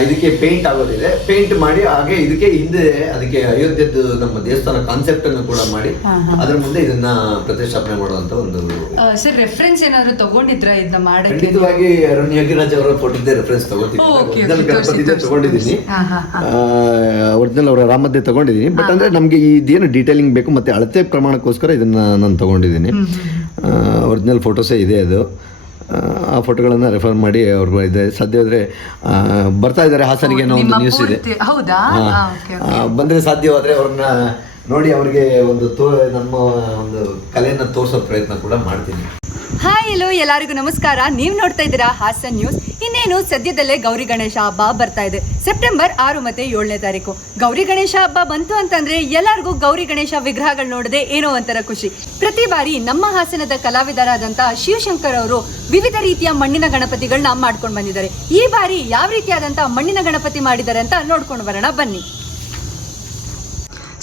ಇದಕ್ಕೆ paint ಆಗೋದಿದೆ. Paint ಮಾಡಿ ಹಾಗೆ ಇದಕ್ಕೆ ಹಿಂದೆ ಅದಕ್ಕೆ ಅಯೋಧ್ಯದ್ದು ನಮ್ಮ ದೇವಸ್ಥಾನ ಕಾನ್ಸೆಪ್ಟ್ ಅನ್ನು ಕೂಡ ಮಾಡಿ. ಅದ್ರ ಮುಂದೆ ಇದನ್ನ ಪ್ರತಿಷ್ಠಾಪನೆ ಮಾಡುವಂತ ಒಂದು ಸರ್ ರೆಫರೆನ್ಸ್ ಏನಾದ್ರು ತಗೊಂಡಿದ್ರ ಇದನ್ನ ಮಾಡಿ ಖಂಡಿತವಾಗಿ ಅರುಣ್ ಯೋಗಿರಾಜ್ ಅವರ ಫೋಟೋದೇ ರೆಫರೆನ್ಸ್ ತಗೋತೀನಿ. ಗಣಪತಿದೇ ತಗೊಂಡಿದ್ದೀನಿ. ಒರಿಜಿನಲ್ ಅವರ ರಾಮದ್ದೇ ತಗೊಂಡಿದ್ದೀನಿ. ಬಟ್ ಅಂದ್ರೆ ನಮಗೆ ಇದೇನು ಡೀಟೇಲಿಂಗ್ ಬೇಕು ಮತ್ತೆ ಅಳತೆ ಪ್ರಮಾಣಕ್ಕೋಸ್ಕರ ಇದನ್ನ ನಾನು ತಗೊಂಡಿದ್ದೀನಿ. ಒರಿಜಿನಲ್ ಫೋಟೋಸೇ ಇದೆ ಅದು. ಆ, ಫೋಟೋಗಳನ್ನ ರೆಫರ್ ಮಾಡಿ ಅವ್ರು ಇದೆ ಆ, ಬರ್ತಾ ಇದ್ದಾರೆ ಹಾಸನಿಗೆ ಅನ್ನೋ ಒಂದು ನ್ಯೂಸ್ ಇದೆ. ಬಂದ್ರೆ ಸಾಧ್ಯವಾದ್ರೆ ಅವ್ರನ್ನ ನೋಡಿ ಅವರಿಗೆ ಒಂದು ತೋ ನಮ್ಮ ಒಂದು ಕಲೆಯನ್ನ ತೋರಿಸೋ ಪ್ರಯತ್ನ ಕೂಡ ಮಾಡ್ತೀನಿ. ಹಾಯ್ ಹಲೋ ಎಲ್ಲರಿಗೂ ನಮಸ್ಕಾರ. ನೀವು ನೋಡ್ತಾ ಇದ್ದೀರಾ ಹಾಸನ್ ನ್ಯೂಸ್ ಇನ್ನೇನು ಸದ್ಯದಲ್ಲೇ ಗೌರಿ ಗಣೇಶ ಹಬ್ಬ ಬರ್ತಾ ಇದೆ. ಸೆಪ್ಟೆಂಬರ್ ಆರು ಮತ್ತೆ ಏಳನೇ ತಾರೀಕು. ಗೌರಿ ಗಣೇಶ ಹಬ್ಬ ಬಂತು ಅಂತಂದ್ರೆ ಎಲ್ಲರಿಗೂ ಗೌರಿ ಗಣೇಶ ವಿಗ್ರಹಗಳು ನೋಡದೆ ಏನೋ ಒಂಥರ ಖುಷಿ. ಪ್ರತಿ ಬಾರಿ ನಮ್ಮ ಹಾಸನದ ಕಲಾವಿದರಾದಂತಹ ಶಿವಶಂಕರ್ ಅವರು ವಿವಿಧ ರೀತಿಯ ಮಣ್ಣಿನ ಗಣಪತಿಗಳನ್ನ ಮಾಡ್ಕೊಂಡು ಬಂದಿದ್ದಾರೆ. ಈ ಬಾರಿ ಯಾವ ರೀತಿಯಾದಂತಹ ಮಣ್ಣಿನ ಗಣಪತಿ ಮಾಡಿದ್ದಾರೆ ಅಂತ ನೋಡ್ಕೊಂಡು ಬರೋಣ ಬನ್ನಿ.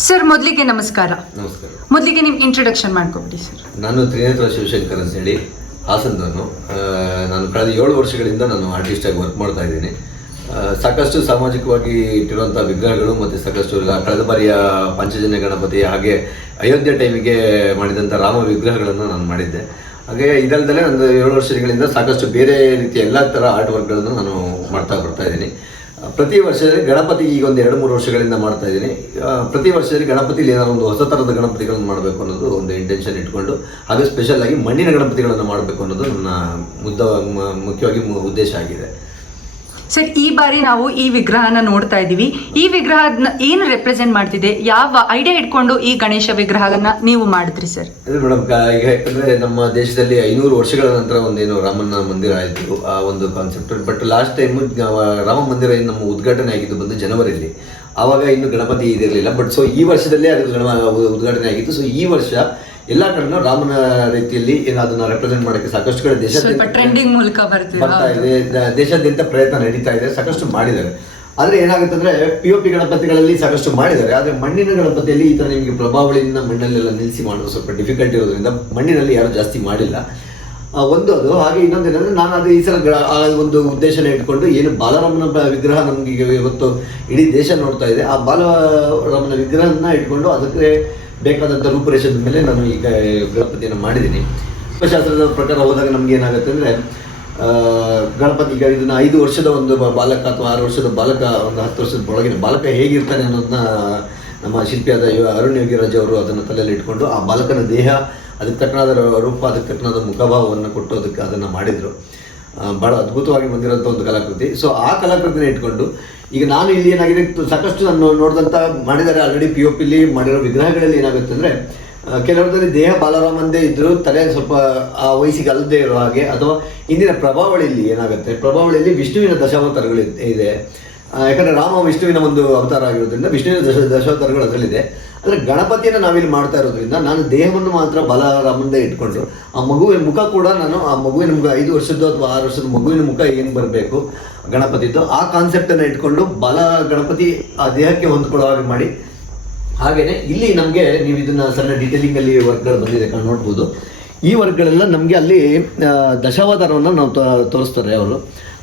ಸರ್ ಮೊದಲಿಗೆ ನಮಸ್ಕಾರ. ನಮಸ್ಕಾರ. ಮೊದಲಿಗೆ ನಿಮ್ ಇಂಟ್ರೊಡಕ್ಷನ್ ಮಾಡ್ಕೊಬಿಡಿ ಸರ್. ನಾನು ತ್ರಿನೇತ್ರ ಶಿವಶಂಕರ್ ಅಂತೇಳಿ ಹಾಸನದವನು. ನಾನು ಕಳೆದ ಏಳು ವರ್ಷಗಳಿಂದ ನಾನು ಆರ್ಟಿಸ್ಟ್ ಆಗಿ ವರ್ಕ್ ಮಾಡ್ತಾ ಇದ್ದೀನಿ. ಸಾಕಷ್ಟು ಸಾಮಾಜಿಕವಾಗಿ ಇಟ್ಟಿರುವಂಥ ವಿಗ್ರಹಗಳು ಮತ್ತು ಸಾಕಷ್ಟು ಕಳೆದ ಬಾರಿಯ ಪಂಚಜನ್ಯ ಗಣಪತಿ ಹಾಗೆ ಅಯೋಧ್ಯೆ ಟೈಮಿಗೆ ಮಾಡಿದಂಥ ರಾಮ ವಿಗ್ರಹಗಳನ್ನು ನಾನು ಮಾಡಿದ್ದೆ. ಹಾಗೆ ಇದಲ್ದಲೇ ಒಂದು ಏಳು ವರ್ಷಗಳಿಂದ ಸಾಕಷ್ಟು ಬೇರೆ ರೀತಿಯ ಎಲ್ಲ ಥರ ಆರ್ಟ್ ವರ್ಕ್ಗಳನ್ನು ನಾನು ಮಾಡ್ತಾ ಬರ್ತಾ ಇದ್ದೀನಿ. ಪ್ರತಿ ವರ್ಷದಲ್ಲಿ ಗಣಪತಿ ಈಗ ಒಂದು ಎರಡು ಮೂರು ವರ್ಷಗಳಿಂದ ಮಾಡ್ತಾ ಇದ್ದೀನಿ. ಪ್ರತಿ ವರ್ಷದಲ್ಲಿ ಗಣಪತಿಲಿ ಏನಾದ್ರು ಒಂದು ಹೊಸ ಥರದ ಗಣಪತಿಗಳನ್ನು ಮಾಡಬೇಕು ಅನ್ನೋದು ಒಂದು ಇಂಟೆನ್ಷನ್ ಇಟ್ಕೊಂಡು, ಹಾಗೆ ಸ್ಪೆಷಲ್ ಆಗಿ ಮಣ್ಣಿನ ಗಣಪತಿಗಳನ್ನು ಮಾಡಬೇಕು ಅನ್ನೋದು ನನ್ನ ಮುದ್ದ ಮುಖ್ಯವಾಗಿ ಉದ್ದೇಶ ಆಗಿದೆ. ಸರ್, ಈ ಬಾರಿ ನಾವು ಈ ವಿಗ್ರಹನ ನೋಡ್ತಾ ಇದ್ದೀವಿ. ಈ ವಿಗ್ರಹ ಏನು ರೆಪ್ರೆಸೆಂಟ್ ಮಾಡ್ತಿದೆ? ಯಾವ ಐಡಿಯಾ ಇಟ್ಕೊಂಡು ಈ ಗಣೇಶ ವಿಗ್ರಹನ ನೀವು ಮಾಡಿದ್ರಿ ಸರ್? ಮೇಡಮ್ ಯಾಕಂದ್ರೆ ನಮ್ಮ ದೇಶದಲ್ಲಿ ಐನೂರು ವರ್ಷಗಳ ನಂತರ ಒಂದೇನು ರಾಮನ ಮಂದಿರ ಆಯಿತು, ಆ ಒಂದು concept but last time Rama ಮಂದಿರ ಏನು ನಮ್ಮ ಉದ್ಘಾಟನೆ ಆಗಿದ್ದು ಬಂದು ಜನವರಿಯಲ್ಲಿ. ಆವಾಗ ಇನ್ನು ಗಣಪತಿ ಇದಿರಲಿಲ್ಲ. ಬಟ್ ಸೊ ಈ ವರ್ಷದಲ್ಲೇ ಅದು ಉದ್ಘಾಟನೆ ಆಗಿತ್ತು. ಸೊ ಈ ವರ್ಷ ಎಲ್ಲ ಕಡೆನೂ ರಾಮನ ರೀತಿಯಲ್ಲಿ ಏನು ಅದನ್ನ ರೆಪ್ರೆಸೆಂಟ್ ಮಾಡಕ್ಕೆ ಸಾಕಷ್ಟು ಕಡೆ ದೇಶ ಸ್ವಲ್ಪ ಟ್ರೆಂಡಿಂಗ್ ಮೂಲಕ ಬರ್ತಾ ಇದೆ. ದ- ದೇಶಾದ್ಯಂತ ಪ್ರಯತ್ನ ನಡೀತಾ ಇದೆ ಸಾಕಷ್ಟು ಮಾಡಿದ್ದಾರೆ. ಆದ್ರೆ ಏನಾಗುತ್ತೆ ಅಂದ್ರೆ ಪಿ ಒ ಪಿ ಗಣಪತಿಗಳಲ್ಲಿ ಸಾಕಷ್ಟು ಮಾಡಿದ್ದಾರೆ. ಆದ್ರೆ ಮಣ್ಣಿನ ಗಣಪತಿಯಲ್ಲಿ ಈ ತರ ನಿಮಗೆ ಪ್ರಭಾವಳಿಯಿಂದ ಮಣ್ಣಲ್ಲೆಲ್ಲ ನಿಲ್ಲಿಸಿ ಮಾಡೋದು ಸ್ವಲ್ಪ ಡಿಫಿಕಲ್ಟ್ ಇರೋದ್ರಿಂದ ಮಣ್ಣಿನಲ್ಲಿ ಯಾರು ಜಾಸ್ತಿ ಮಾಡಿಲ್ಲ. ಆ, ಒಂದು ಅದು. ಹಾಗೆ ಇನ್ನೊಂದೇನಂದ್ರೆ ನಾನು ಅದು ಈ ಸಲ ಆ ಒಂದು ಉದ್ದೇಶನ ಇಟ್ಕೊಂಡು ಏನು ಬಾಲರಾಮನ ಬ- ವಿಗ್ರಹ ನಮ್ಗೆ ಈಗ ಇವತ್ತು ಇಡೀ ದೇಶ ನೋಡ್ತಾ ಇದೆ. ಆ ಬಾಲರಾಮನ ವಿಗ್ರಹನ ಇಟ್ಕೊಂಡು ಅದಕ್ಕೆ ಬೇಕಾದಂಥ ರೂಪುರೇಷದ ಮೇಲೆ ನಾನು ಈಗ ಗಣಪತಿಯನ್ನು ಮಾಡಿದ್ದೀನಿ. ಶಾಸ್ತ್ರದ ಪ್ರಕಾರ ಹೋದಾಗ ನಮ್ಗೆ ಏನಾಗುತ್ತೆ ಅಂದ್ರೆ ಗಣಪತಿ ಈಗ ಇದನ್ನ ಐದು ವರ್ಷದ ಒಂದು ಬಾಲಕ ಅಥವಾ ಆರು ವರ್ಷದ ಬಾಲಕ, ಒಂದು ಹತ್ತು ವರ್ಷದ ಒಳಗಿನ ಬಾಲಕ ಹೇಗಿರ್ತಾನೆ ಅನ್ನೋದನ್ನ ನಮ್ಮ ಶಿಲ್ಪಿಯಾದ ಅರುಣ್ ಯೋಗಿರಾಜ್ ಅವರು ಅದನ್ನು ತಲೆಯಲ್ಲಿ ಇಟ್ಕೊಂಡು ಆ ಬಾಲಕನ ದೇಹ, ಅದಕ್ಕೆ ತಕ್ಕನಾದ ರೂಪ, ಅದಕ್ಕೆ ತಕ್ಕನಾದ ಮುಖಭಾವವನ್ನು ಕೊಟ್ಟು ಅದಕ್ಕೆ ಅದನ್ನು ಮಾಡಿದರು. ಭಾಳ ಅದ್ಭುತವಾಗಿ ಬಂದಿರೋಂಥ ಒಂದು ಕಲಾಕೃತಿ. ಸೊ ಆ ಕಲಾಕೃತಿನ ಇಟ್ಕೊಂಡು ಈಗ ನಾನು ಇಲ್ಲಿ ಏನಾಗಿದೆ, ಸಾಕಷ್ಟು ನಾನು ನೋಡಿದಂಥ ಮಾಡಿದ್ದಾರೆ ಆಲ್ರೆಡಿ ಪಿ ಒ ಪಿಲಿ ಮಾಡಿರೋ ವಿಗ್ರಹಗಳಲ್ಲಿ ಏನಾಗುತ್ತೆ ಅಂದರೆ ಕೆಲವರಲ್ಲಿ ದೇಹ ಬಾಲರಾಮಂದೇ ಇದ್ದರೂ ತಲೆ ಸ್ವಲ್ಪ, ಆ, ವಯಸ್ಸಿಗೆ ಅಲ್ಲದೆ ಇರೋ ಹಾಗೆ, ಅಥವಾ ಇಂದಿನ ಪ್ರಭಾವಳಿಯಲ್ಲಿ ಏನಾಗುತ್ತೆ, ಪ್ರಭಾವಳಿಯಲ್ಲಿ ವಿಷ್ಣುವಿನ ದಶಾವತಾರಗಳು ಇದೆ. ಯಾಕಂದ್ರೆ ರಾಮ ವಿಷ್ಣುವಿನ ಒಂದು ಅವತಾರ ಆಗಿರೋದ್ರಿಂದ ವಿಷ್ಣುವಿನ ದಶ ದಶಾವತಾರಗಳು ಅದರಲ್ಲಿದೆ. ಆದರೆ ಗಣಪತಿಯನ್ನು ನಾವಿಲ್ಲಿ ಮಾಡ್ತಾ ಇರೋದ್ರಿಂದ ನಾನು ದೇಹವನ್ನು ಮಾತ್ರ ಬಲರಾಮಂದೇ ಇಟ್ಕೊಂಡ್ರು ಆ ಮಗುವಿನ ಮುಖ ಕೂಡ ನಾನು, ಆ ಮಗುವಿನ ಮುಖ ಐದು ವರ್ಷದ್ದು ಅಥವಾ ಆರು ವರ್ಷದ ಮಗುವಿನ ಮುಖ ಏನು ಬರಬೇಕು, ಗಣಪತಿದ್ದು, ಆ ಕಾನ್ಸೆಪ್ಟನ್ನು ಇಟ್ಕೊಂಡು ಬಲ ಗಣಪತಿ ಆ ದೇಹಕ್ಕೆ ಹೊಂದ್ಕೊಳ್ಳೋ ಹಾಗೆ ಮಾಡಿ. ಹಾಗೇನೆ ಇಲ್ಲಿ ನಮಗೆ ನೀವು ಇದನ್ನ ಸಣ್ಣ ಡೀಟೇಲಿಂಗ್ ಅಲ್ಲಿ ವರ್ಕ್ಗಳು ಬಂದಿದೆ ಕಣ್ ನೋಡ್ಬೋದು. ಈ ವರ್ಕ್ಗಳೆಲ್ಲ ನಮಗೆ ಅಲ್ಲಿ ದಶಾವತಾರವನ್ನು ನಾವು ತೋರಿಸ್ತಾರೆ ಅವರು.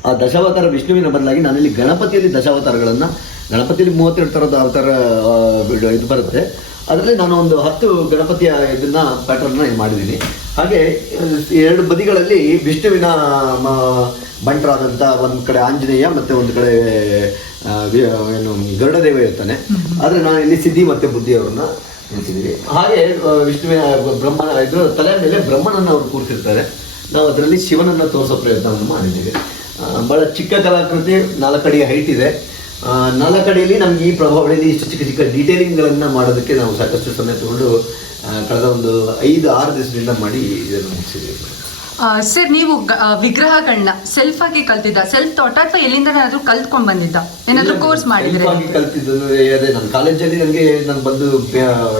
ಆ ದಶಾವತಾರ ವಿಷ್ಣುವಿನ ಬದಲಾಗಿ ನಾನಿಲ್ಲಿ ಗಣಪತಿಯಲ್ಲಿ ದಶಾವತಾರಗಳನ್ನು ಗಣಪತಿಯಲ್ಲಿ ಮೂವತ್ತೆರಡು ಥರದ ಅವತಾರ ಇದು- ಬರುತ್ತೆ. ಅದರಲ್ಲಿ ನಾನು ಒಂದು ಹತ್ತು ಗಣಪತಿಯ ಇದನ್ನ ಪ್ಯಾಟರ್ನ ಮಾಡಿದ್ದೀನಿ ಹಾಗೆ ಎರಡು ಬದಿಗಳಲ್ಲಿ ವಿಷ್ಣುವಿನ ಮ- ಬಂಟರಾದಂಥ ಒಂದು ಕಡೆ ಆಂಜನೇಯ ಮತ್ತೆ ಒಂದು ಕಡೆ ಏನು ಗರುಡದೇವ ಇರ್ತಾನೆ. ಆದರೆ ನಾನು ಇಲ್ಲಿ ಸಿದ್ಧಿ ಮತ್ತೆ ಬುದ್ಧಿ ಅವ್ರನ್ನ ನಿಲ್ಸಿದ್ದೀವಿ ಹಾಗೆ ವಿಷ್ಣುವಿನ ಬ್ರಹ್ಮ ಇದು ತಲೆ ಮೇಲೆ ಬ್ರಹ್ಮನನ್ನ ಅವರು ಕೂರಿಸಿರ್ತಾರೆ. ನಾವು ಅದರಲ್ಲಿ ಶಿವನನ್ನ ತೋರಿಸೋ ಪ್ರಯತ್ನವನ್ನು ಮಾಡಿದ್ದೀವಿ. ಬಹಳ ಚಿಕ್ಕ ಕಲಾಕೃತಿ ನಾಲ್ಕಡಿ ಹೈಟ್ ಇದೆ. ನಾಲ್ಕಡಿಯಲ್ಲಿ ನಮ್ಗೆ ಈ ಪ್ರಭಾವಳಿಯಲ್ಲಿ ಇಷ್ಟು ಚಿಕ್ಕ ಚಿಕ್ಕ ಡೀಟೇಲಿಂಗ್ಗಳನ್ನು ಮಾಡೋದಕ್ಕೆ ನಾವು ಸಾಕಷ್ಟು ಸಮಯ ತಗೊಂಡು ಕಳೆದ ಒಂದು ಐದು ಆರು ದಿವಸದಿಂದ ಮಾಡಿ ಇದನ್ನು ಮುಗಿಸಿದ್ದೀವಿ. ಸರ್ ನೀವು ವಿಗ್ರಹಗಳನ್ನ ಸೆಲ್ಫ್ ಆಗಿ ಕಲ್ತಿದ್ದ ಸೆಲ್ಫ್ ತೋಟ ಅಥವಾ ಎಲ್ಲಿಂದನಾದ್ರೂ ಕಲ್ತ್ಕೊಂಡ್ ಬಂದಿದ್ದ? ಏನಾದ್ರೂ ಕೋರ್ಸ್ ಮಾಡಿದ್ರೆ? ಕಲ್ತಿದ್ದು ಅದೇ ನನ್ನ ಕಾಲೇಜಲ್ಲಿ ನನಗೆ ನಾನು ಬಂದು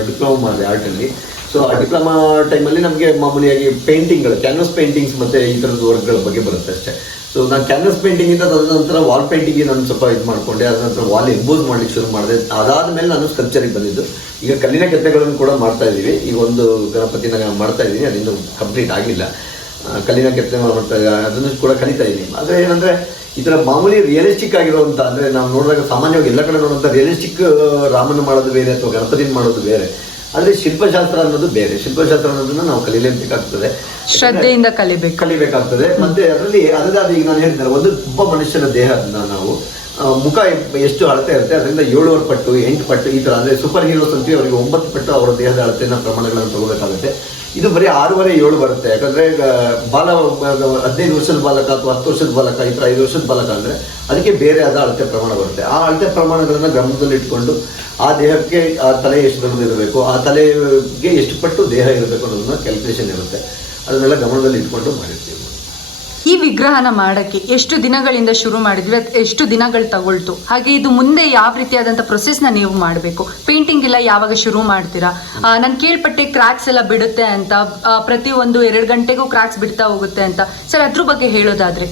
ಡಿಪ್ಲೊಮಾ ಮಾಡಿದೆ ಆರ್ಟಲ್ಲಿ ಸೊ ಆ ಡಿಪ್ಲೊಮಾ ಟೈಮಲ್ಲಿ ನಮಗೆ ಮಾಮೂಲಿಯಾಗಿ ಪೇಂಟಿಂಗ್ಗಳು ಕ್ಯಾನ್ವಸ್ ಪೇಂಟಿಂಗ್ಸ್ ಮತ್ತು ಈ ಥರದ ವರ್ಕ್ಗಳ ಬಗ್ಗೆ ಬರುತ್ತೆ ಅಷ್ಟೇ. ಸೊ ನಾನು ಕ್ಯಾನ್ವಸ್ ಪೇಂಟಿಂಗಿಂದ ತದನಂತರ ವಾಲ್ ಪೇಂಟಿಂಗ್ ನಾನು ಸ್ವಲ್ಪ ಇದು ಮಾಡಿಕೊಂಡೆ ಅದ ನಂತರ ವಾಲ್ ಎಂಬೋಸ್ ಮಾಡ್ಲಿಕ್ಕೆ ಶುರು ಮಾಡಿದೆ. ಅದಾದ್ಮೇಲೆ ನಾನು ಸ್ಕಲ್ಪ್ಚರಿಗೆ ಬಂದಿದ್ದು. ಈಗ ಕಲ್ಲಿನ ಕೆತ್ತನೆಗಳನ್ನು ಕೂಡ ಮಾಡ್ತಾ ಇದ್ದೀವಿ. ಈಗ ಒಂದು ಗಣಪತಿನ ಮಾಡ್ತಾ ಇದ್ದೀನಿ ಅದಿನ್ನೂ ಕಂಪ್ಲೀಟ್ ಆಗಿಲ್ಲ. ಕಲ್ಲಿನ ಕೆತ್ತನೆ ಮಾಡ್ತಾ ಅದನ್ನು ಕೂಡ ಕಲಿತಾ ಇದ್ದೀನಿ. ಆದರೆ ಏನಂದ್ರೆ, ಈ ಥರ ಮಾಮೂಲಿ ರಿಯಲಿಸ್ಟಿಕ್ ಆಗಿರುವಂಥ ಅಂದರೆ ನಾವು ನೋಡಿದಾಗ ಸಾಮಾನ್ಯವಾಗಿ ಎಲ್ಲ ಕಡೆ ನೋಡುವಂಥ ರಿಯಲಿಸ್ಟಿಕ್ ರಾಮನ ಮಾಡೋದು ಬೇರೆ ಅಥವಾ ಗಣಪತಿನ ಮಾಡೋದು ಬೇರೆ. ಆದರೆ ಶಿಲ್ಪಶಾಸ್ತ್ರ ಅನ್ನೋದು ಬೇರೆ. ಶಿಲ್ಪಶಾಸ್ತ್ರ ಅನ್ನೋದನ್ನ ನಾವು ಕಲಿಯಲೇಬೇಕಾಗ್ತದೆ ಶ್ರದ್ಧೆಯಿಂದ ಕಲಿಬೇಕು. ಕಲಿಬೇಕಾಗ್ತದೆ. ಮತ್ತೆ ಅದರಲ್ಲಿ ಅದರದಾದ ಈಗ ನಾನು ಹೇಳ್ತಾರೆ ಒಂದು ಒಬ್ಬ ಮನುಷ್ಯನ ದೇಹದಿಂದ ನಾವು ಮುಖ ಎಷ್ಟು ಅಳತೆ ಇರುತ್ತೆ ಅದರಿಂದ ಏಳುವರೆ ಪಟ್ಟು ಎಂಟು ಪಟ್ಟು ಈ ತರ ಅಂದ್ರೆ ಸೂಪರ್ ಹೀರೋಸ್ ಅಂತೀವಿ ಅವರಿಗೆ ಒಂಬತ್ತು ಪಟ್ಟು ಅವರ ದೇಹದ ಅಳತೆನ ಪ್ರಮಾಣಗಳನ್ನು ತಗೋಬೇಕಾಗುತ್ತೆ. ಇದು ಬರೀ ಆರೂವರೆ, ಏಳು ಬರುತ್ತೆ. ಯಾಕಂದ್ರೆ ಬಾಲ ಹದಿನೈದು ವರ್ಷದ ಬಾಲಕ ಅಥವಾ ಹತ್ತು ವರ್ಷದ ಬಾಲಕ, ಈ ಥರ ಐದು ವರ್ಷದ ಬಾಲಕ ಅಂದ್ರೆ ಅದಕ್ಕೆ ಬೇರೆ ಆದ ಅಳತೆ ಪ್ರಮಾಣ ಬರುತ್ತೆ. ಆ ಅಳತೆ ಪ್ರಮಾಣಗಳನ್ನು ಗಮನದಲ್ಲಿ ಇಟ್ಕೊಂಡು ಆ ದೇಹಕ್ಕೆ ಆ ತಲೆ ಎಷ್ಟು ದೊಡ್ಡದು ಇರಬೇಕು, ಆ ತಲೆಗೆ ಎಷ್ಟು ಪಟ್ಟು ದೇಹ ಇರಬೇಕು ಅನ್ನೋದನ್ನ ಕ್ಯಾಲ್ಕುಲೇಷನ್ ಇರುತ್ತೆ. ಅದನ್ನೆಲ್ಲ ಗಮನದಲ್ಲಿ ಇಟ್ಕೊಂಡು ಮಾಡಿರ್ತೀವಿ. ಈ ವಿಗ್ರಹನ ಮಾಡಕ್ಕೆ ಎಷ್ಟು ದಿನಗಳಿಂದ ಶುರು ಮಾಡಿದ್ವಿ ಎಷ್ಟು ದಿನಗಳು ತಗೊಳ್ತು, ಹಾಗೆ ಇದು ಮುಂದೆ ಯಾವ ರೀತಿಯಾದಂಥ ಪ್ರೊಸೆಸ್ನ ನೀವು ಮಾಡಬೇಕು. ಪೇಂಟಿಂಗ್ ಎಲ್ಲ ಯಾವಾಗ ಶುರು ಮಾಡ್ತೀರಾ? ನಾನು ಕೇಳ್ಪಟ್ಟೆ ಕ್ರಾಕ್ಸ್ ಎಲ್ಲ ಬಿಡುತ್ತೆ ಅಂತ ಪ್ರತಿ ಒಂದು ಎರಡು ಗಂಟೆಗೂ ಕ್ರಾಕ್ಸ್ ಬಿಡ್ತಾ ಹೋಗುತ್ತೆ ಅಂತ. ಸರ್, ಅದ್ರ ಬಗ್ಗೆ ಹೇಳೋದಾದ್ರೆ.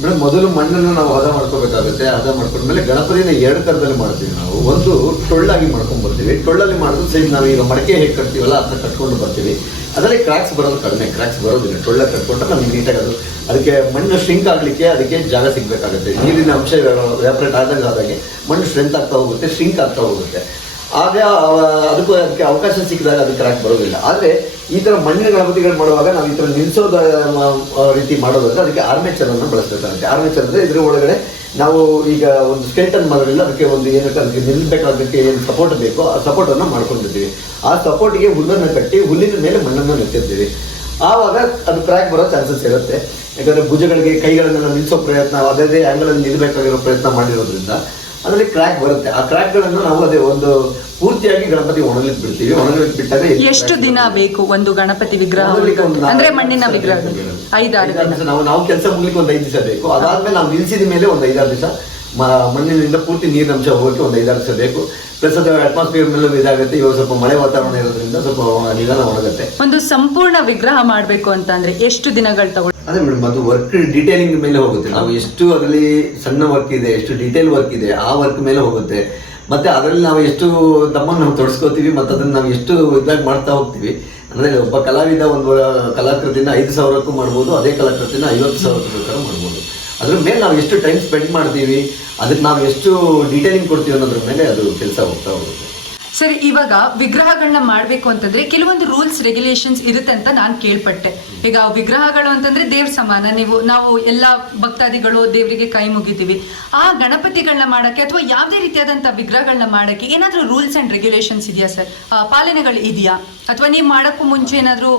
ಮೇಡಮ್ ಮೊದಲು ಮಣ್ಣನ್ನು ನಾವು ಹದ ಮಾಡ್ಕೋಬೇಕಾಗುತ್ತೆ, ಹದ ಮಾಡ್ಕೊಂಡ್ಮೇಲೆ ಗಣಪತಿನ ಎರಡು ಥರದಲ್ಲಿ ಮಾಡ್ತೀವಿ ನಾವು. ಒಂದು ಟೊಳ್ಳಾಗಿ ಮಾಡ್ಕೊಂಡು ಬರ್ತೀವಿ. ಟೊಳ್ಳಲ್ಲಿ ಮಾಡಿದ್ರೆ ಸರಿ, ನಾವು ಈಗ ಮಡಕೆ ಹೇಗೆ ಕಟ್ತೀವಲ್ಲ, ಅದನ್ನ ಕಟ್ಕೊಂಡು ಬರ್ತೀವಿ. ಅದರಲ್ಲಿ ಕ್ರಾಕ್ಸ್ ಬರೋದು ಕಡಿಮೆ ಕ್ರಾಕ್ಸ್ ಬರೋದಿಲ್ಲ. ಟೊಳ್ಳ ಕಟ್ಕೊಂಡ್ರೆ ನಮ್ಗೆ ನೀಟಾಗಿ ಅದು, ಅದಕ್ಕೆ ಮಣ್ಣು ಶ್ರಿಂಕ್ ಆಗಲಿಕ್ಕೆ ಅದಕ್ಕೆ ಜಾಗ ಸಿಗಬೇಕಾಗುತ್ತೆ. ನೀರಿನ ಅಂಶ ವ್ಯಾಪರೇಟ್ ಆದಂಗೆ ಆದಾಗೆ ಮಣ್ಣು ಸ್ಟ್ರೆಂತ್ ಆಗ್ತಾ ಹೋಗುತ್ತೆ ಶ್ರಿಂಕ್ ಆಗ್ತಾ ಹೋಗುತ್ತೆ. ಆಗ ಅದಕ್ಕೂ ಅದಕ್ಕೆ ಅವಕಾಶ ಸಿಕ್ಕಿದಾಗ ಅದಕ್ಕೆ ಕ್ರಾಕ್ ಬರೋದಿಲ್ಲ. ಆದರೆ ಈ ಥರ ಮಣ್ಣಿನ ಗಣಪತಿಗಳು ಮಾಡುವಾಗ ನಾವು ಈ ಥರ ನಿಲ್ಸೋದ ರೀತಿ ಮಾಡೋದಂದ್ರೆ ಅದಕ್ಕೆ ಆರ್ಮೇಚರ್ ಅನ್ನು ಬಳಸಬೇಕಾಗುತ್ತೆ. ಆರ್ಮೇಚರ್ ಅಂದ್ರೆ ಇದ್ರ ಒಳಗಡೆ ನಾವು ಈಗ ಒಂದು ಸ್ಕೆಲ್ಟನ್ ಮಾಡೋದಿಲ್ಲ, ಅದಕ್ಕೆ ಒಂದು ಏನಕ್ಕೆ ಅದಕ್ಕೆ ನಿಲ್ಬೇಕಾದಕ್ಕೆ ಏನು ಸಪೋರ್ಟ್ ಬೇಕೋ ಆ ಸಪೋರ್ಟ್ ಅನ್ನು ಮಾಡ್ಕೊಂಡಿರ್ತೀವಿ ಆ ಸಪೋರ್ಟ್ಗೆ ಹುಲ್ಲನ್ನು ಕಟ್ಟಿ ಹುಲ್ಲಿನ ಮೇಲೆ ಮಣ್ಣನ್ನು ನೆತ್ತಿರ್ತೀವಿ ಆವಾಗ ಅದು ಕ್ರ್ಯಾಕ್ ಬರೋ ಚಾನ್ಸಸ್ ಇರುತ್ತೆ. ಯಾಕಂದ್ರೆ ಭುಜಗಳಿಗೆ ಕೈಗಳನ್ನೆಲ್ಲ ನಿಲ್ಲಿಸೋ ಪ್ರಯತ್ನ, ಅದೇ ಆಂಗಲ್ ಅಲ್ಲಿ ನಿಲ್ಬೇಕಾಗಿರೋ ಪ್ರಯತ್ನ ಮಾಡಿರೋದ್ರಿಂದ ಅದರಲ್ಲಿ ಕ್ರ್ಯಾಕ್ ಬರುತ್ತೆ. ಆ ಕ್ರ್ಯಾಕ್ಗಳನ್ನು ನಾವು ಅದೇ ಒಂದು ಪೂರ್ತಿಯಾಗಿ ಗಣಪತಿ ಒಣಗಲಿಕ್ಕೆ ಬಿಡ್ತೀವಿ. ಒಣಗಲಿಕ್ಕೆ ಬಿಟ್ಟರೆ ಎಷ್ಟು ದಿನ ಬೇಕು ಒಂದು ಗಣಪತಿ ವಿಗ್ರಹ ಅಂದ್ರೆ ಮಣ್ಣಿನ ವಿಗ್ರಹ ಐದಾರು ದಿನ. ನಾವು ನಾವು ಕೆಲಸ ಮುಗ್ಲಿಕ್ಕೆ ಒಂದು ಐದು ದಿವಸ ಬೇಕು. ಅದಾದ್ಮೇಲೆ ನಾವು ನಿಲ್ಸಿದ ಮೇಲೆ ಒಂದು ಐದಾರು ದಿವಸ ಮಣ್ಣಿನಿಂದ ಪೂರ್ತಿ ನೀರಿನ ಅಂಶ ಹೋಗಕ್ಕೆ ಒಂದು ಐದಾರು ದಿವಸ ಬೇಕು. ಪ್ಲಸ್ ಅದು ಅಟ್ಮಾಸ್ಫಿಯರ್ ಮೇಲೂ ಇದಾಗುತ್ತೆ ಇವಾಗ ಸ್ವಲ್ಪ ಮಳೆ ವಾತಾವರಣ ಇರೋದ್ರಿಂದ ಸ್ವಲ್ಪ ನಿಧಾನ ಒಣಗುತ್ತೆ. ಒಂದು ಸಂಪೂರ್ಣ ವಿಗ್ರಹ ಮಾಡಬೇಕು ಅಂತ ಅಂದ್ರೆ ಎಷ್ಟು ದಿನಗಳು ತಗೊಳ್ಳಿ? ಅದೇ ಮೇಡಮ್ ಅದು ವರ್ಕ್ ಡಿಟೇಲಿಂಗ್ ಮೇಲೆ ಹೋಗುತ್ತೆ. ನಾವು ಎಷ್ಟು ಅದರಲ್ಲಿ ಸಣ್ಣ ವರ್ಕ್ ಇದೆ ಎಷ್ಟು ಡಿಟೇಲ್ ವರ್ಕ್ ಇದೆ ಆ ವರ್ಕ್ ಮೇಲೆ ಹೋಗುತ್ತೆ. ಮತ್ತೆ ಅದರಲ್ಲಿ ನಾವು ಎಷ್ಟು ತಮ್ಮನ್ನು ನಾವು ತೊಡಸ್ಕೋತೀವಿ ಮತ್ತೆ ಅದನ್ನ ನಾವು ಎಷ್ಟು ಇದಾಗಿ ಮಾಡ್ತಾ ಹೋಗ್ತೀವಿ. ಅಂದ್ರೆ ಒಬ್ಬ ಕಲಾವಿದ ಒಂದು ಕಲಾಕೃತಿನ ಐದು ಸಾವಿರಕ್ಕೂ ಮಾಡ್ಬೋದು ಅದೇ ಕಲಾಕೃತಿನ ಐವತ್ತು ಸಾವಿರಕ್ಕೂ ಬೇಕಾದ್ರೂ ಮಾಡ್ಬೋದು. ಅದ್ರ ಮೇಲೆ ನಾವು ಎಷ್ಟು ಟೈಮ್ ಸ್ಪೆಂಡ್ ಮಾಡ್ತೀವಿ, ಅದಕ್ಕೆ ನಾವು ಎಷ್ಟು ಡೀಟೇಲಿಂಗ್ ಕೊಡ್ತೀವಿ ಅನ್ನೋದ್ರ ಮೇಲೆ ಅದು ಕೆಲಸ ಹೋಗ್ತಾ ಹೋಗುತ್ತೆ. ಸರಿ ಇವಾಗ ವಿಗ್ರಹಗಳನ್ನ ಮಾಡಬೇಕು ಅಂತಂದ್ರೆ ಕೆಲವೊಂದು ರೂಲ್ಸ್ ರೆಗ್ಯುಲೇಷನ್ಸ್ ಇರುತ್ತೆ ಅಂತ ನಾನು ಕೇಳ್ಪಟ್ಟೆ. ಈಗ ವಿಗ್ರಹಗಳು ಅಂತಂದ್ರೆ ದೇವ್ರ ಸಮಾನ. ನೀವು ನಾವು ಎಲ್ಲ ಭಕ್ತಾದಿಗಳು ದೇವರಿಗೆ ಕೈ ಮುಗಿದೀವಿ. ಆ ಗಣಪತಿಗಳನ್ನ ಮಾಡಕ್ಕೆ ಅಥವಾ ಯಾವುದೇ ರೀತಿಯಾದಂಥ ವಿಗ್ರಹಗಳನ್ನ ಮಾಡಕ್ಕೆ ಏನಾದರೂ ರೂಲ್ಸ್ ಅಂಡ್ ರೆಗ್ಯುಲೇಷನ್ಸ್ ಇದೆಯಾ ಸರ್? ಪಾಲನೆಗಳು ಇದೆಯಾ? ಅಥವಾ ನೀವು ಮಾಡೋಕ್ಕೂ ಮುಂಚೆ ಏನಾದರೂ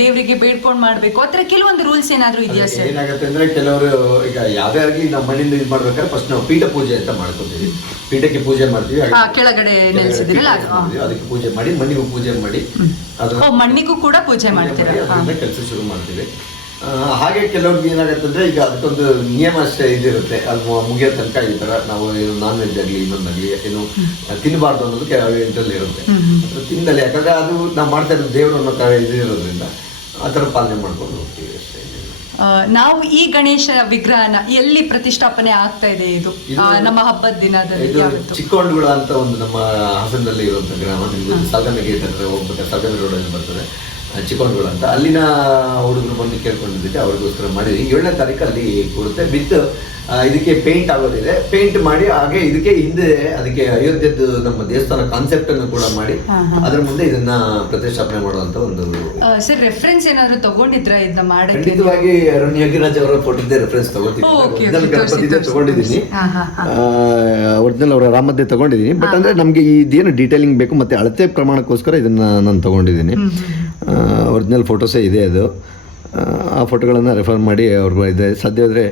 ದೇವರಿಗೆ ಬೇಡ್ಕೊಂಡು ಮಾಡಬೇಕು? ಆ ಥರ ಕೆಲವೊಂದು ರೂಲ್ಸ್ ಏನಾದರೂ ಇದೆಯಾ ಸರ್? ಏನಾಗುತ್ತೆ ಅಂದ್ರೆ ಕೆಲವರು ಈಗ ಯಾವ್ದೇ ಆಗಲಿ ನಮ್ಮ ಮಣ್ಣಿಂದ ಇದು ಮಾಡ್ಬೇಕಾದ್ರೆ ಫಸ್ಟ್ ನಾವು ಪೀಠ ಪೂಜೆ ಅಂತ ಮಾಡ್ಕೊತೀವಿ. ಪೀಠಕ್ಕೆ ಪೂಜೆ ಮಾಡ್ತೀವಿ ಕೆಳಗಡೆ ನೆಲೆಸಿದಿರಲ್ಲ ಅದು. ಅದಕ್ಕೆ ಪೂಜೆ ಮಾಡಿ ಮಣ್ಣಿಗೂ ಪೂಜೆ ಮಾಡಿ. ಓ ಮಣ್ಣಿಗೂ ಕೂಡ ಪೂಜೆ ಮಾಡ್ತೀರಾ. ಕೆಲಸ ಶುರು ಮಾಡ್ತೀವಿ. ಹಾಗೆ ಕೆಲವ್ರಿಗೆ ಏನಾಗುತ್ತೆ ಅಂದ್ರೆ ಈಗ ಅದಕ್ಕೊಂದು ನಿಯಮ ಅಷ್ಟೇ ಇದಿರುತ್ತೆ. ಅದು ಮುಗಿಯೋ ತನಕ ಈ ತರ ನಾವು ನಾನ್ ವೆಜ್ ಆಗಲಿ ಇನ್ನೊಂದಾಗಲಿ ಏನು ತಿನ್ನಬಾರ್ದು ಅನ್ನೋದು ಕೆಲವು ಇದರಲ್ಲಿ ಇರುತ್ತೆ. ಅದು ತಿಂದಲ್ಲಿ ಯಾಕಂದ್ರೆ ಅದು ನಾವು ಮಾಡ್ತಾ ಇರೋದು ದೇವರು ಅನ್ನೋ ತರ ಇದು ಇರೋದ್ರಿಂದ ಆ ಥರ ಪಾಲನೆ ಮಾಡ್ಕೊಂಡು ಹೋಗ್ತೀವಿ. ನಾವು ಈ ಗಣೇಶ ವಿಗ್ರಹನ ಎಲ್ಲಿ ಪ್ರತಿಷ್ಠಾಪನೆ ಆಗ್ತಾ ಇದೆ ಇದು? ಆ, ನಮ್ಮ ಹಬ್ಬದ ದಿನದಲ್ಲಿ ಇದು ಯಾವತ್ತು ಚಿಕ್ಕೋಂಡುಗಳ ಅಂತ ಒಂದು ನಮ್ಮ ಹಾಸನದಲ್ಲಿ ಇರುವಂತ ಗ್ರಾಮ. ನಿಮ್ಗೆ ಸಾಗನ ಗೇಟ್ ಹತ್ರ ಹೋಗ್ಬೇಕು ಸಾಗನ ರೋಡಲ್ಲಿ ಬರ್ತದೆ. ಆ, ಅಂತ ಅಲ್ಲಿನ ಹುಡುಗರು ಬಂದು ಕೇಳ್ಕೊಂಡಿದ್ದಕ್ಕೆ ಅವ್ರಿಗೋಸ್ಕರ ಮಾಡಿದ್ವಿ ಏಳನೇ ತಾರೀಕು ಅಲ್ಲಿ ಕೊಡುತ್ತೆ ವಿತ್ ಇದಕ್ಕೆ ಪೇಂಟ್ ಆಗೋದಿದೆ. ಪೇಂಟ್ ಮಾಡಿ ಹಾಗೆ ಇದಕ್ಕೆ ಹಿಂದೆ ಅದಕ್ಕೆ ಅಯೋಧ್ಯದ್ದು ನಮ್ಮ ದೇವಸ್ಥಾನ ಕಾನ್ಸೆಪ್ಟ್ ಅನ್ನು ಕೂಡ ಮಾಡಿ. ಅದ್ರ ಮುಂದೆ ಇದನ್ನ ಪ್ರತಿಷ್ಠಾಪನೆ ಮಾಡುವಂತ ಒಂದು ಸರ್ ರೆಫರೆನ್ಸ್ ಏನಾದ್ರು ತಗೊಂಡಿದ್ರ ಇದನ್ನ ಮಾಡಿ ಖಂಡಿತವಾಗಿ ಅರುಣ್ ಯೋಗಿರಾಜ್ ಅವರ ಫೋಟೋದೇ ರೆಫರೆನ್ಸ್ ತಗೊಂಡಿದ್ದೀನಿ. ಹಾ. ಒರಿಜಿನಲ್ ಅವರ ರಾಮದ್ದೆ ತಗೊಂಡಿದ್ದೀನಿ. ಬಟ್ ಅಂದ್ರೆ ನಮಗೆ ಇದೇನು ಡೀಟೇಲಿಂಗ್ ಬೇಕು ಮತ್ತೆ ಅಳತೆ ಪ್ರಮಾಣಕ್ಕೋಸ್ಕರ ಇದನ್ನ ನಾನು ತಗೊಂಡಿದ್ದೀನಿ. ಒರಿಜಿನಲ್ ಫೋಟೋಸೇ ಇದೆ ಅದು. ಆ, ಫೋಟೋಗಳನ್ನು ರೆಫರ್ ಮಾಡಿ ಅವ್ರು ಇದೆ ಸಾಧ್ಯ ಆದರೆ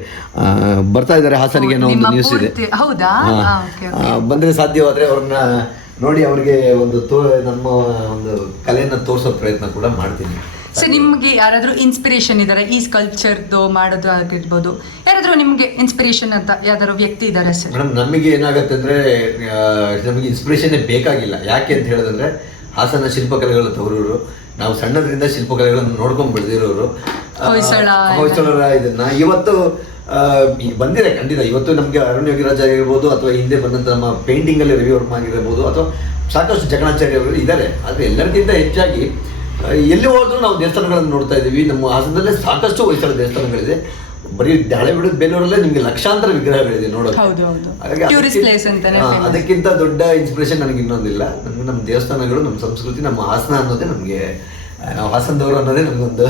ಬರ್ತಾ ಇದ್ದಾರೆ ಹಾಸನಿಗೆ ಅನ್ನೋ ಒಂದು ನ್ಯೂಸ್ ಇದೆ. ಬಂದರೆ ಸಾಧ್ಯವಾದ್ರೆ ಅವ್ರನ್ನ ನೋಡಿ ಅವ್ರಿಗೆ ಒಂದು ತೋ ನಮ್ಮ ಒಂದು ಕಲೆಯನ್ನು ತೋರಿಸೋ ಪ್ರಯತ್ನ ಕೂಡ ಮಾಡ್ತೀನಿ. ಸೊ ನಿಮಗೆ ಯಾರಾದರೂ ಇನ್ಸ್ಪಿರೇಷನ್ ಇದ್ದಾರೆ ಈ ಸ್ಕಲ್ಪ್ಚರ್ದು ಮಾಡೋದು ಆಗಿರ್ಬೋದು. ಯಾರಾದರೂ ನಿಮಗೆ ಇನ್ಸ್ಪಿರೇಷನ್ ಅಂತ ಯಾವ್ದಾದ್ರು ವ್ಯಕ್ತಿ ಇದ್ದಾರೆ ಸರ್? ಮೇಡಮ್ ನಮಗೆ ಏನಾಗುತ್ತೆ ಅಂದರೆ ನಮಗೆ ಇನ್ಸ್ಪಿರೇಷನ್ ಬೇಕಾಗಿಲ್ಲ. ಯಾಕೆ ಅಂತ ಹೇಳಿದ್ರೆ ಹಾಸನ ಶಿಲ್ಪಕಲೆಗಳ ತವರೂರು. ನಾವು ಸಣ್ಣದ್ರಿಂದ ಶಿಲ್ಪಕಲೆಗಳನ್ನು ನೋಡ್ಕೊಂಡ್ ಬೆಳೆದಿರೋರು ಹೊಯ್ಸಳ ಹೊಯ್ಸಳರ ಇದನ್ನ. ಇವತ್ತು ಈಗ ಬಂದಿದೆ ಖಂಡಿತ. ಇವತ್ತು ನಮಗೆ ಅರಣ್ಯ ಯೋಗಿರಾಜ್ ಆಗಿರ್ಬೋದು ಅಥವಾ ಹಿಂದೆ ಬಂದಂತ ನಮ್ಮ ಪೇಂಟಿಂಗ್ ಅಲ್ಲಿ ರವಿ ವರ್ಮ ಆಗಿರ್ಬೋದು ಅಥವಾ ಸಾಕಷ್ಟು ಜಗಣಾಚಾರ್ಯ ಅವರು ಇದ್ದಾರೆ. ಆದ್ರೆ ಎಲ್ಲರಿಗಿಂತ ಹೆಚ್ಚಾಗಿ ಎಲ್ಲಿ ಹೋದ್ರೂ ನಾವು ದೇವಸ್ಥಾನಗಳನ್ನು ನೋಡ್ತಾ ಇದೀವಿ ನಮ್ಮ ಹಾಸನದಲ್ಲೇ ಸಾಕಷ್ಟು ಹೊಯ್ಸಳ ದೇವಸ್ಥಾನಗಳಿದೆ. ಬರೀ ಹಳೆಬೀಡು ಬೇಲೂರಲ್ಲೇ ನಿಮ್ಗೆ ಲಕ್ಷಾಂತರ ವಿಗ್ರಹಗಳಿದೆ ನೋಡೋದು ಹೌದು, ಹೌದು. ಹಾಗಾಗಿ Tourist ಅದಕ್ಕಿಂತ- ಅಂತಾನೆ ಹಾ, famous. ಅದಕ್ಕಿಂತ ದೊಡ್ಡ ಇನ್ಸ್ಪಿರೇಷನ್ ನನಗೆ ಇನ್ನೊಂದಿಲ್ಲ. ನಮ್ಗೆ ನಮ್ಮ ದೇವಸ್ಥಾನಗಳು ನಮ್ಮ ಸಂಸ್ಕೃತಿ ನಮ್ಮ ಹಾಸನ ಅನ್ನೋದೇ ನಮಗೆ ನಾವು ಹಾಸನದವರು ಅನ್ನೋದೇ ನಮಗೊಂದು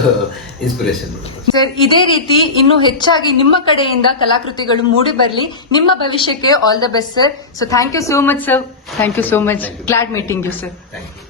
ಇನ್ಸ್ಪಿರೇಷನ್ ಸರ್ ಇದೇ ರೀತಿ ಇನ್ನು ಹೆಚ್ಚಾಗಿ ನಿಮ್ಮ ಕಡೆಯಿಂದ ಕಲಾಕೃತಿಗಳು ಮೂಡಿ ಬರಲಿ. ನಿಮ್ಮ ಭವಿಷ್ಯಕ್ಕೆ all the best sir so thank you so much sir thank you so much glad meeting you sir thank you